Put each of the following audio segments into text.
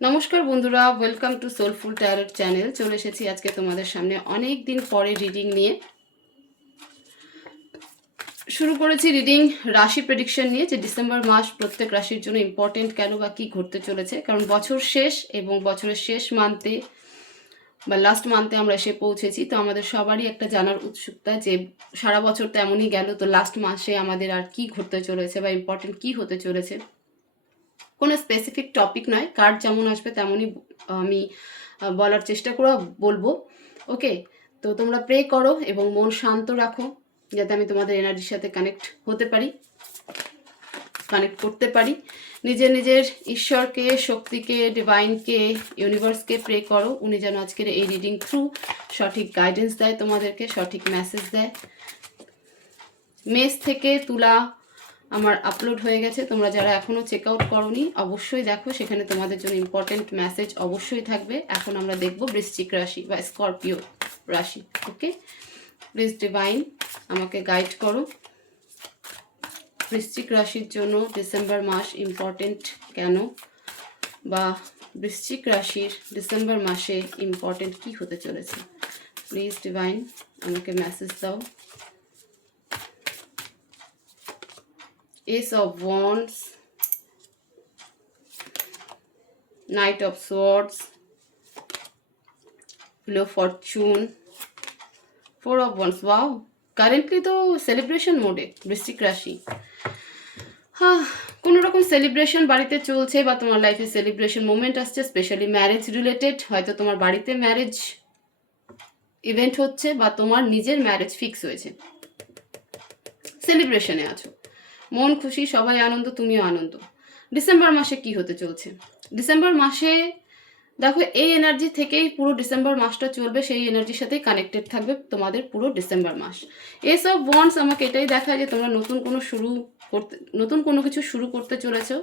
নমস্কার বন্ধুরা, welcome to soulful tarot channel. চলে এসেছি আজকে তোমাদের সামনে অনেক দিন পরে রিডিং নিয়ে। শুরু করেছি রিডিং রাশি প্রেডিকশন নিয়ে, যে ডিসেম্বর মাস প্রত্যেক রাশির জন্য ইম্পর্টেন্ট কেন বা কী ঘটতে চলেছে। কারণ বছর শেষ এবং বছরের শেষ মান্থে বা লাস্ট মান্থে আমরা এসে পৌঁছেছি, তো আমাদের সবারই একটা জানার উৎসুকতা যে সারা বছর তো এমনই গেল, তো লাস্ট মাসে আমাদের আর কি ঘটতে চলেছে বা ইম্পর্টেন্ট কী হতে চলেছে। কোনো স্পেসিফিক টপিক নয়, কার্ড যেমন আসবে তেমনই আমি বলার চেষ্টা করে বলবো। ওকে, তো তোমরা প্রে করো এবং মন শান্ত রাখো, যাতে আমি তোমাদের এনার্জির সাথে কানেক্ট করতে পারি। নিজের ঈশ্বরকে, শক্তিকে, ডিভাইনকে, ইউনিভার্সকে প্রে করো, উনি যেন আজকের এই রিডিং থ্রু সঠিক গাইডেন্স দেয়, তোমাদেরকে সঠিক মেসেজ দেয়। মেষ থেকে তুলা আমার আপলোড হয়ে গেছে, তোমরা যারা এখনও চেক আউট করোনি অবশ্যই দেখো, সেখানে তোমাদের জন্য ইম্পর্টেন্ট মেসেজ অবশ্যই থাকবে। এখন আমরা দেখব বৃশ্চিক রাশি বা স্করপিও রাশি। ওকে, প্লিজ ডিভাইন আমাকে গাইড করো। বৃশ্চিক রাশির জন্য ডিসেম্বর মাস ইম্পর্টেন্ট কেন, বা বৃশ্চিক রাশির ডিসেম্বর মাসে ইম্পর্টেন্ট কি হতে চলেছে। প্লিজ ডিভাইন আমাকে মেসেজ দাও। Ace of Wands, Knight of Swords, Wheel of Fortune, Four of Wands. Wow, currently তো সেলিব্রেশন মোডে বৃশ্চিক রাশি। হ্যাঁ, কোনো রকম সেলিব্রেশন বাড়িতে চলছে বা তোমার লাইফে সেলিব্রেশন মোমেন্ট আসছে, স্পেশালি ম্যারেজ রিলেটেড। হয়তো তোমার বাড়িতে ম্যারেজ ইভেন্ট হচ্ছে বা তোমার নিজের ম্যারেজ ফিক্স হয়েছে, সেলিব্রেশনে আছো, মন খুশি, সবাই আনন্দ, তুমিও আনন্দ। ডিসেম্বর মাসে কি হতে চলছে? ডিসেম্বর মাসে দেখো, এই এনার্জি থেকেই পুরো ডিসেম্বর মাসটা চলবে, সেই এনার্জির সাথেই কানেক্টেড থাকবে তোমাদের পুরো ডিসেম্বর মাস। এস অফ ওয়ান্ডস আমাকে এটাই দেখায় যে তোমরা নতুন কোনো কিছু শুরু করতে চলেছো।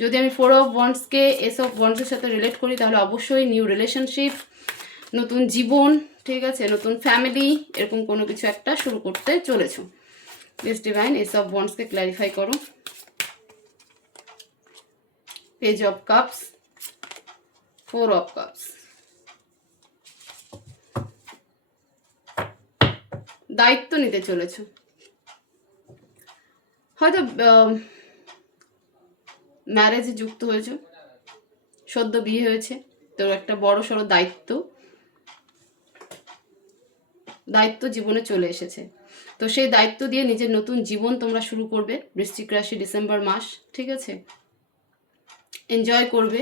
যদি আমি ফোর অফ ওয়ান্ডসকে এস অফ ওয়ান্ডসের সাথে রিলেট করি, তাহলে অবশ্যই নিউ রিলেশনশিপ, নতুন জীবন, ঠিক আছে, নতুন ফ্যামিলি, এরকম কোনো কিছু একটা শুরু করতে চলেছো। প্লিজ ডিভাইন এস অফ ওয়ান্ডসকে ক্ল্যারিফাই করো। Page of cups, four of cups, দায়িত্ব নিতে চলেছ। হয়তো ম্যারেজে যুক্ত হয়েছ, সদ্য বিয়ে হয়েছে, তো একটা বড় সড়ো দায়িত্ব জীবনে চলে এসেছে। তো সেই দায়িত্ব দিয়ে নিজের নতুন জীবন তোমরা শুরু করবে বৃশ্চিক রাশি ডিসেম্বর মাস, ঠিক আছে। এনজয় করবে।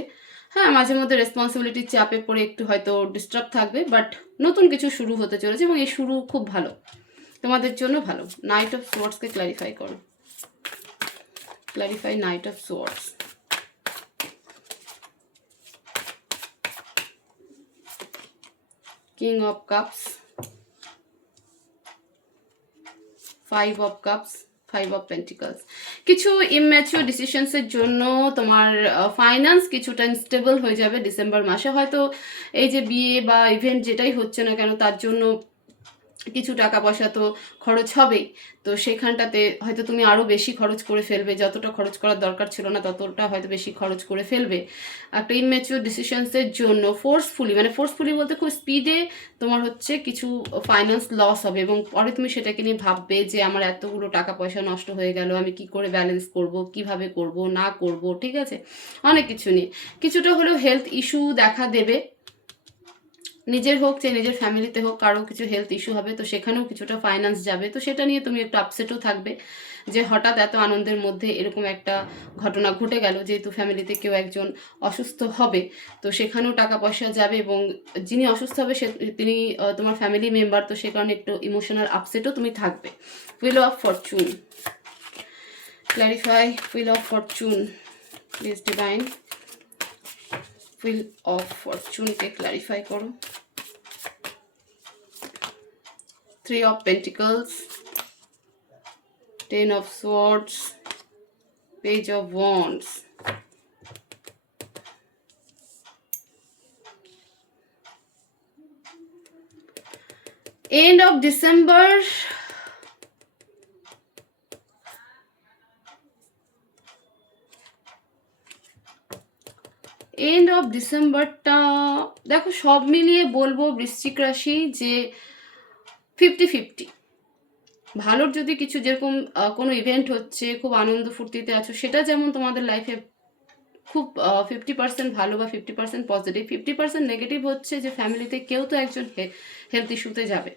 হ্যাঁ, মাঝে মধ্যে রেসপন্সিবিলিটির চাপে পড়ে একটু হয়তো ডিস্টার্ব থাকবে, বাট নতুন কিছু শুরু হতে চলেছে এবং এই শুরু খুব ভালো, তোমাদের জন্য ভালো। নাইট অফ সোয়ার্ডসকে ক্ল্যারিফাই করো। Clarify night of swords. King of cups, five of cups, five of pentacles. কিছু ইম্যাচিওর ডিসিশনসের জন্য তোমার ফাইন্যান্স কিছুটা আনস্টেবল হয়ে যাবে ডিসেম্বর মাসে। হয়তো এই যে বিয়ে বা ইভেন্ট যেটাই হচ্ছে না কেন, তার জন্য কিছু টাকা পয়সা তো খরচ হবেই, তো সেখানটাতে হয়তো তুমি আরও বেশি খরচ করে ফেলবে, যতটা খরচ করার দরকার ছিল না ততটা হয়তো বেশি খরচ করে ফেলবে একটা ইনম্যাচিওর ডিসিশনসের জন্য। ফোর্সফুলি বলতে খুব স্পিডে তোমার হচ্ছে কিছু ফাইন্যান্স লস হবে এবং পরে তুমি সেটাকে নিয়ে ভাববে যে আমার এতগুলো টাকা পয়সা নষ্ট হয়ে গেল, আমি কি করে ব্যালেন্স করব, কিভাবে করব না করব, ঠিক আছে, অনেক কিছু নিয়ে কিছুটা হলেও হেলথ ইস্যু দেখা দেবে। নিজের হোক যে নিজের ফ্যামিলিতে হোক, কারো কিছু হেলথ ইস্যু হবে, তো সেখানেও কিছুটা ফাইন্যান্স যাবে, তো সেটা নিয়ে তুমি একটু আপসেটও থাকবে যে হঠাৎ এত আনন্দের মধ্যে এরকম একটা ঘটনা ঘটে গেল, যেহেতু ফ্যামিলিতে কেউ একজন অসুস্থ হবে, তো সেখানেও টাকা পয়সা যাবে এবং যিনি অসুস্থ হবে তিনি তোমার ফ্যামিলি মেম্বার, তো সে কারণে একটু ইমোশনাল আপসেটও তুমি থাকবে। Wheel of fortune, clarify wheel of fortune, please divine wheel of ফরচুনকে ক্ল্যারিফাই করো। Three of Pentacles, Ten of Swords, Page of Wands. End of December, end of ডিসেম্বরটা দেখো সব মিলিয়ে বলবো বৃশ্চিক রাশি যে 50-50। ভালোর যদি কিছু, যেরকম কোনো ইভেন্ট হচ্ছে, খুব আনন্দ ফুর্তিতে আছো, সেটা যেমন তোমাদের লাইফে খুব 50% ভালো বা 50% পজিটিভ, 50% নেগেটিভ হচ্ছে যে ফ্যামিলিতে কেউ তো একজন হেলথ ইস্যুতে যাবে।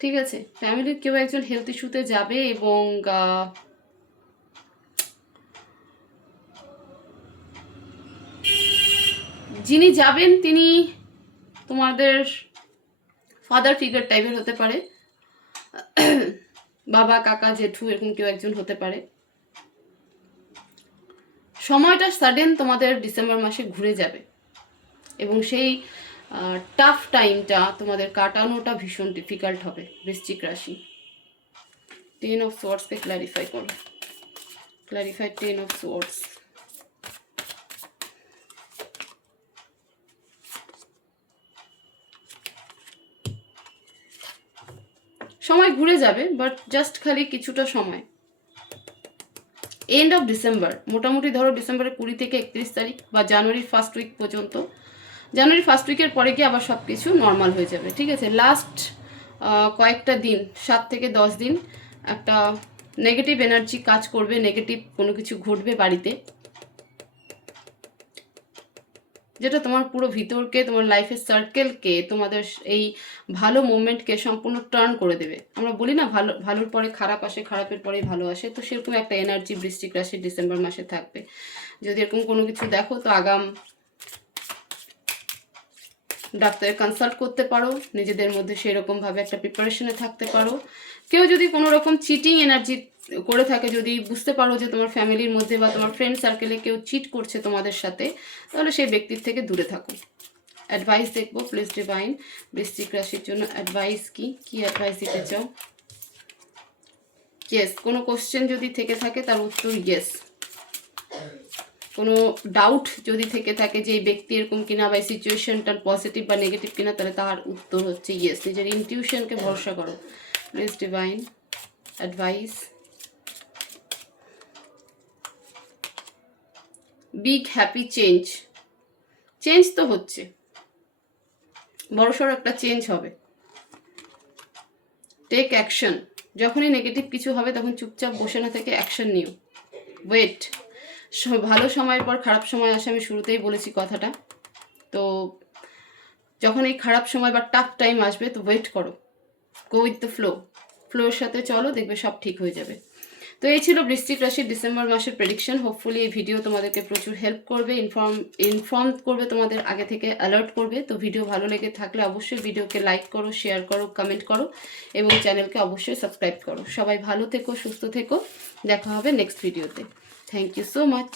ঠিক আছে, ফ্যামিলির কেউ একজন হেলথ ইস্যুতে যাবে এবং যিনি যাবেন তিনি তোমাদের ফাদার ফিগার টাইপের হতে পারে, বাবা, কাকা, জেঠু, এরকম কেউ একজন হতে পারে। সময়টা সাডেন তোমাদের ডিসেম্বর মাসে ঘুরে যাবে এবং সেই টাফ টাইমটা তোমাদের কাটানোটা ভীষণ ডিফিকাল্ট হবে বৃশ্চিক রাশি। 10 অফ সোয়ার্ডসকে ক্ল্যারিফাই করো, ক্ল্যারিফাই 10 অফ সোয়ার্ডস। সময় ঘুরে যাবে, বাট জাস্ট খালি কিছুটা সময়। এন্ড অফ ডিসেম্বর, মোটামুটি ধরো ডিসেম্বরের 20 থেকে 31 তারিখ বা জানুয়ারির ফার্স্ট উইক পর্যন্ত। জানুয়ারি ফার্স্ট উইকের পরে গিয়ে আবার সব কিছু নর্মাল হয়ে যাবে। ঠিক আছে, লাস্ট কয়েকটা দিন, 7 থেকে 10 দিন একটা নেগেটিভ এনার্জি কাজ করবে, নেগেটিভ কোনো কিছু ঘটবে বাড়িতে, যেটা তোমার পুরো ভিতরকে, তোমার লাইফের সার্কেলকে, তোমাদের এই ভালো মোমেন্টকে সম্পূর্ণ টার্ন করে দেবে। আমরা বলি না ভালোর পরে খারাপ আসে, খারাপের পরে ভালো আসে, তো সেরকম একটা এনার্জি বৃশ্চিক রাশির ডিসেম্বর মাসে থাকবে। যদি এরকম কোনো কিছু দেখো তো আগাম ডাক্তারের কনসাল্ট করতে পারো, নিজেদের মধ্যে সেরকমভাবে একটা প্রিপারেশনে থাকতে পারো। কেউ যদি কোনো রকম চিটিং এনার্জি করে থাকে, যদি বুঝতে পারো যে তোমার ফ্যামিলির মধ্যে বা তোমার ফ্রেন্ড সার্কেলে কেউ চিট করছে তোমাদের সাথে, তাহলে সেই ব্যক্তির থেকে দূরে থাকো। অ্যাডভাইস দেখবো প্লিজ ডিভাইন, বৃশ্চিক রাশির জন্য অ্যাডভাইস কি অ্যাডভাইস দিতে চাও? ইয়েস, কোনো কোশ্চেন যদি থেকে থাকে তার উত্তর ইয়েস। কোনো ডাউট যদি থেকে থাকে যে এই ব্যক্তি এরকম কিনা বা এই সিচুয়েশনটা পজিটিভ বা নেগেটিভ কিনা, তাহলে তার উত্তর হচ্ছে ইয়েস। নিজের ইনটিউশনকে ভরসা করো। Please divine advice. Big happy change তো হচ্ছে, বড়সড় একটা চেঞ্জ হবে। টেক অ্যাকশন, যখনই নেগেটিভ কিছু হবে তখন চুপচাপ বসে না থেকে অ্যাকশন নিও। ওয়েট, ভালো সময়ের পর খারাপ সময় আসে, আমি শুরুতেই বলেছি কথাটা। তো যখন এই খারাপ সময় বা টাফ টাইম আসবে তো ওয়েট করো, গো উইথ দ্য ফ্লোর সাথে চলো, দেখবে সব ঠিক হয়ে যাবে। তো এই ছিল বৃশ্চিক রাশির ডিসেম্বর মাসের প্রেডিকশন। হোপফুলি এই ভিডিও তোমাদেরকে প্রচুর হেল্প করবে, ইনফর্ম করবে, তোমাদের আগে থেকে অ্যালার্ট করবে। তো ভিডিও ভালো লেগে থাকলে অবশ্যই ভিডিওকে লাইক করো, শেয়ার করো, কমেন্ট করো এবং চ্যানেলকে অবশ্যই সাবস্ক্রাইব করো। সবাই ভালো থেকো, সুস্থ থেকো, দেখা হবে নেক্সট ভিডিওতে। Thank you so much.